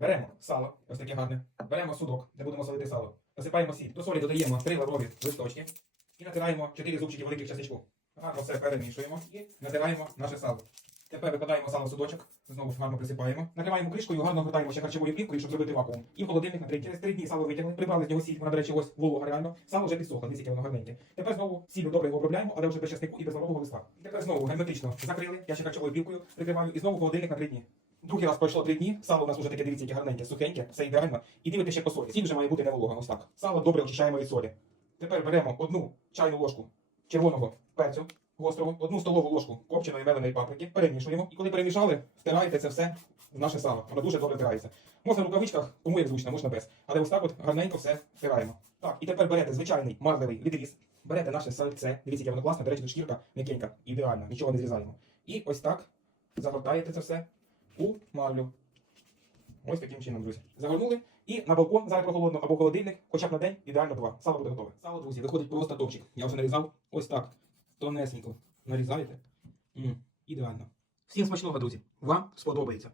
Беремо сало, ось таке гарне. Беремо судок, де будемо солити сало. Насипаємо сіль. До солі додаємо 3 лаврові листочки і натираємо 4 зубчики великих частичку. Гарно все перемішуємо і натираємо наше сало. Тепер викладаємо сало в судочок, знову ж гарно присипаємо. Накриваємо кришкою, гарно гортаємо ще харчовою плівкою, щоб зробити вакуум. І в холодильник на 3 Через 3 дні сало витягли, прибрали з нього сіль, вона, до речі, ось волога реально. Сало вже підсохло, дивіться, воно гарненьке. Тепер знову сіллю добре його обробляємо, але вже без часнику і без лаврового листа. І тепер знову герметично закрили, я ще харчовою плівкою прикриваю і знову в холодильник на 3 дні. Другий раз пройшло 3 дні, сало у нас вже таке, дивіться, яке гарненьке, сухеньке, все ідеально. І дивите ще по солі. Сіль вже має бути не волога, ось так. Сало добре очищаємо від солі. Тепер беремо одну чайну ложку червоного перцю гострого, одну столову ложку копченої меленої паприки, перемішуємо. І коли перемішали, втираєте це все в наше сало. Воно дуже добре втирається. Можна в рукавичках, кому як зручно, можна без. Але ось так от гарненько все втираємо. Так, і тепер берете звичайний марлевий відріз, берете наше сальце, дивіться, яке воно класне, до речі, шкірка м'якенька, ідеальна, нічого не зрізаємо. І ось так загортаєте це все у марлю. Ось таким чином, друзі. Загорнули і на балкон зараз прохолодно або холодильник, хоча б на день, ідеально два. Сало буде готове. Сало, друзі, виходить просто топчик. Я вже нарізав ось так. Тонесенько нарізаєте. М, ідеально. Всім смачного, друзі. Вам сподобається.